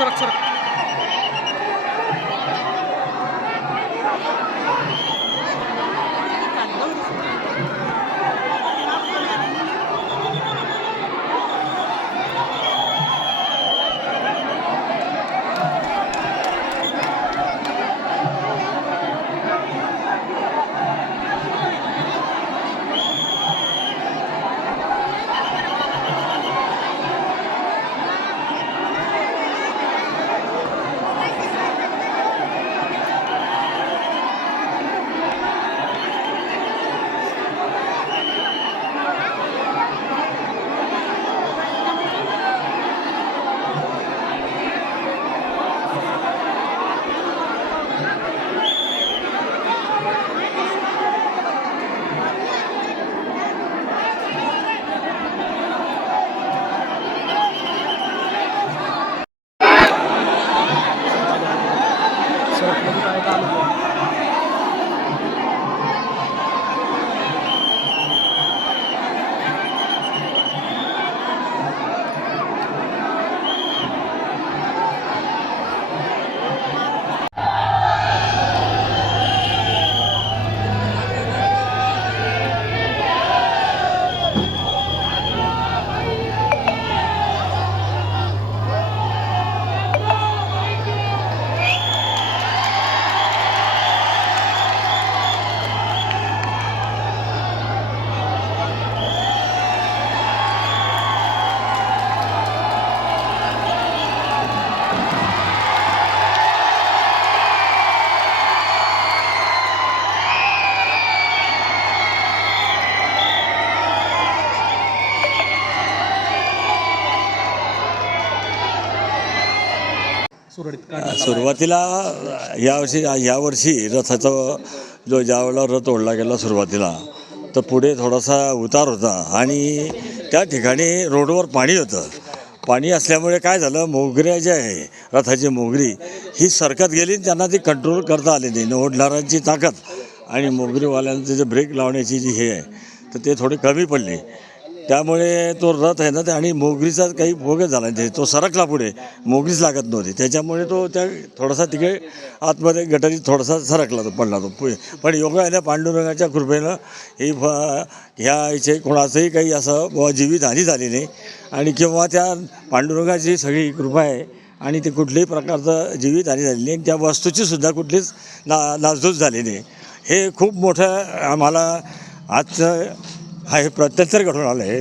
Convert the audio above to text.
सरक सरक. सुरुवातीला यावर्षी रथाचा ज्यावेळेला रथ ओढला गेला सुरुवातीला, तर पुढे थोडासा उतार होता आणि त्या ठिकाणी रोडवर पाणी होतं. पाणी असल्यामुळे काय झालं, मोगऱ्या जे आहे रथाची मोगरी ही सरकत गेली, त्यांना ती कंट्रोल करता आली नाही. ओढणाऱ्यांची ताकद आणि मोगरीवाल्यांचं जे ब्रेक लावण्याची जी हे आहे तर ते थोडे कमी पडले. त्यामुळे तो रथ आहे ना ते आणि मोगरीचा काही भोगच झाला नाही, तो सरकला पुढे, मोगरीच लागत नव्हती. त्याच्यामुळे तो त्या थोडासा तिकडे आतमध्ये गटारीत थोडासा सरकला, तो पडला तो. पण योगाने पांडुरंगाच्या कृपेनं ही ह्या इथे कोणाचंही काही असं जीवितहानी झाली नाही आणि किंवा त्या पांडुरंगाची सगळी कृपा आहे आणि ते कुठल्याही प्रकारचं जीवितहानी झाली नाही. त्या वस्तूची सुद्धा कुठलीच नासधूस झाली नाही. हे खूप मोठं आम्हाला आजचं हा हे प्रत्यंतर घडून आलं आहे.